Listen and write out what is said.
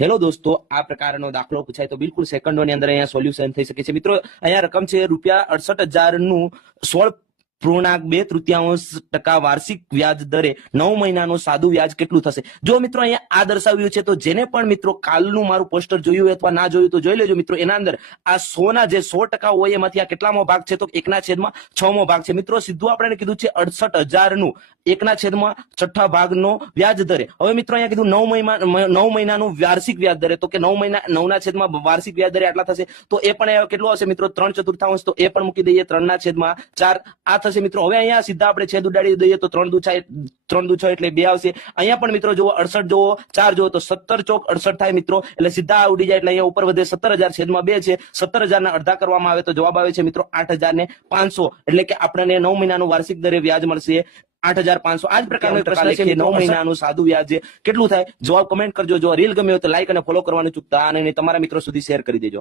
Hello દોસ્તો, આ પ્રકારનો દાખલો પૂછાય તો બિલકુલ સેકન્ડોની અંદર અહીંયા સોલ્યુશન થઈ શકે છે. મિત્રો, અહીંયા રકમ છે ₹68,000 નું 16.2% વાર્ષિક વ્યાજ દરે 9 મહિનાનું સાદું વ્યાજ કેટલું થશે? જો મિત્રો અહીંયા આ દર્શાવ્યું છે, તો જેને પણ મિત્રો કાલનું મારું પોસ્ટર જોયું અથવા ના જોયું તો જોઈ લેજો મિત્રો. એના અંદર આ 100 ના જે 100% હોય એમાંથી આ કેટલામો ભાગ છે? તો 1/6 ભાગ છે. મિત્રો સીધું આપણે કીધું છે 68,000 નું 1/6 ભાગનો વ્યાજ દરે. હવે મિત્રો અહીંયા કીધું 9 મહિનાનું વાર્ષિક વ્યાજ દરે, તો કે 9/9 વાર્ષિક વ્યાજ દરે આટલા થશે. તો એ પણ કેટલું હશે મિત્રો? 3/4, તો એ પણ મૂકી દઈએ 3/4 આ થશે મિત્રો. હવે અહીંયા સીધા આપણે છેદ ઉડાડી દઈએ તો 3 દુ 6 એટલે 2 આવશે. અહીંયા પણ મિત્રો જુઓ 68 જુઓ 4 જુઓ તો 17 ચોક 68 થાય મિત્રો, એટલે સીધા ઉડી જાય એટલે અહીંયા ઉપર વધે 17,000 છેદમાં 2 છે. 17,000 ના અડધા કરવામાં આવે તો જવાબ આવે છે મિત્રો 8,500, એટલે કે આપણને 9 મહિનાનું વાર્ષિક દરે વ્યાજ મળશે 8,500. આ જ પ્રકારનો પ્રશ્ન છે 9 મહિનાનું સાદું વ્યાજ કેટલું થાય? જવાબ કમેન્ટ કરજો. જો રીલ ગમ્યો તો લાઈક અને ફોલો કરવાનું ચૂકતા નહીં. તમારા મિત્રો સુધી શેર કરી દેજો.